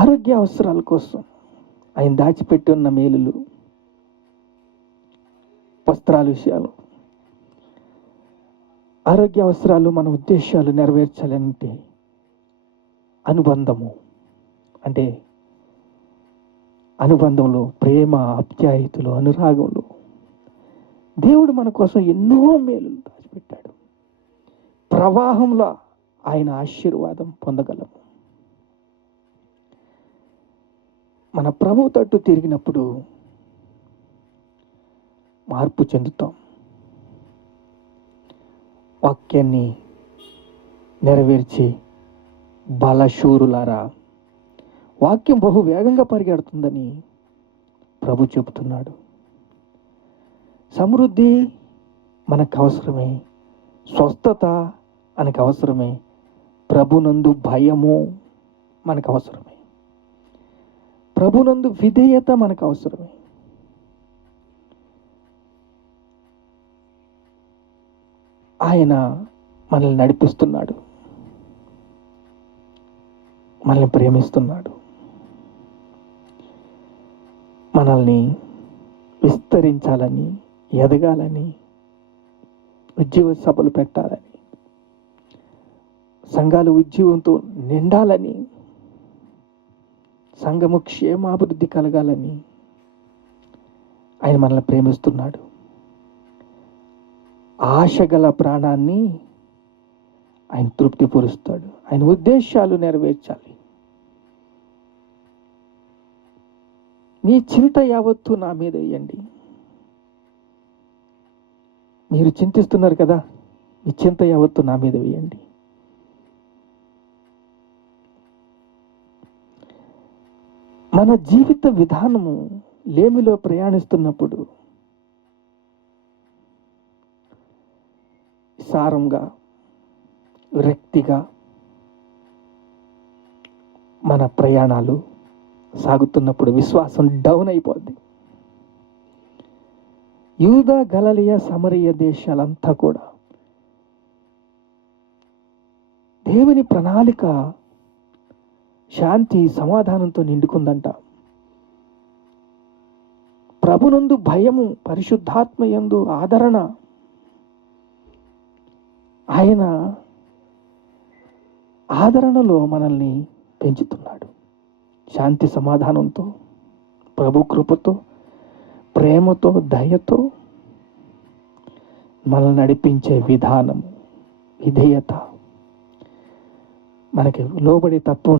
ఆరోగ్య అవసరాల కోసం ఆయన దాచిపెట్టి ఉన్న మేలులు, వస్త్రాల విషయాలు, ఆరోగ్య అవసరాలు, మన ఉద్దేశాలు నెరవేర్చాలంటే అనుబంధము, అంటే అనుబంధంలో ప్రేమ, ఆప్యాయతలు, అనురాగంలో దేవుడు మన కోసం ఎన్నో మేలులు దాచిపెట్టాడు. ప్రవాహంలో ఆయన ఆశీర్వాదం పొందగలము. మన ప్రభు తట్టు తిరిగినప్పుడు మార్పు చెందుతాం. వాక్యాన్ని నెరవేర్చి బలశూరులారా, వాక్యం బహు వేగంగా పరిగెడుతుందని ప్రభు చెబుతున్నాడు. సమృద్ధి మనకు అవసరమే, స్వస్థత మనకు అవసరమే, ప్రభునందు భయము మనకు అవసరమే, ప్రభునందు విధేయత మనకు అవసరమే. ఆయన మనల్ని నడిపిస్తున్నాడు, మనల్ని ప్రేమిస్తున్నాడు, మనల్ని విస్తరించాలని, ఎదగాలని, ఉద్యోగ సభలు పెట్టాలని, సంఘాలు ఉద్యోగంతో నిండాలని, సంఘము క్షేమాభివృద్ధి కలగాలని ఆయన మనల్ని ప్రేమిస్తున్నాడు. ఆశగల ప్రాణాన్ని ఆయన తృప్తిపరుస్తాడు. ఆయన ఉద్దేశాలు నెరవేర్చాలి. మీ చింత యావత్తు నా మీద వేయండి. మీరు చింతిస్తున్నారు కదా, మీ చింత యావత్తు నా మీద వేయండి. మన జీవిత విధానము లేమిలో ప్రయాణిస్తున్నప్పుడు సారంగా, విరక్తిగా మన ప్రయాణాలు సాగుతున్నప్పుడు విశ్వాసం డౌన్ అయిపోద్ది. యూదా, గలిలయ, సమరయ దేశాలంతా కూడా దేవుని ప్రణాళిక శాంతి, సమాధానంతో నిండుకుందంట. ప్రభునందు భయము, పరిశుద్ధాత్మ యందు ఆదరణ, ఆయన ఆదరణలో మనల్ని పెంచుతున్నాడు. శాంతి సమాధానంతో, ప్రభు కృపతో, ప్రేమతో, దయతో మనల్ని నడిపించే విధానం, విధేయత, మనకి లోబడి తత్వం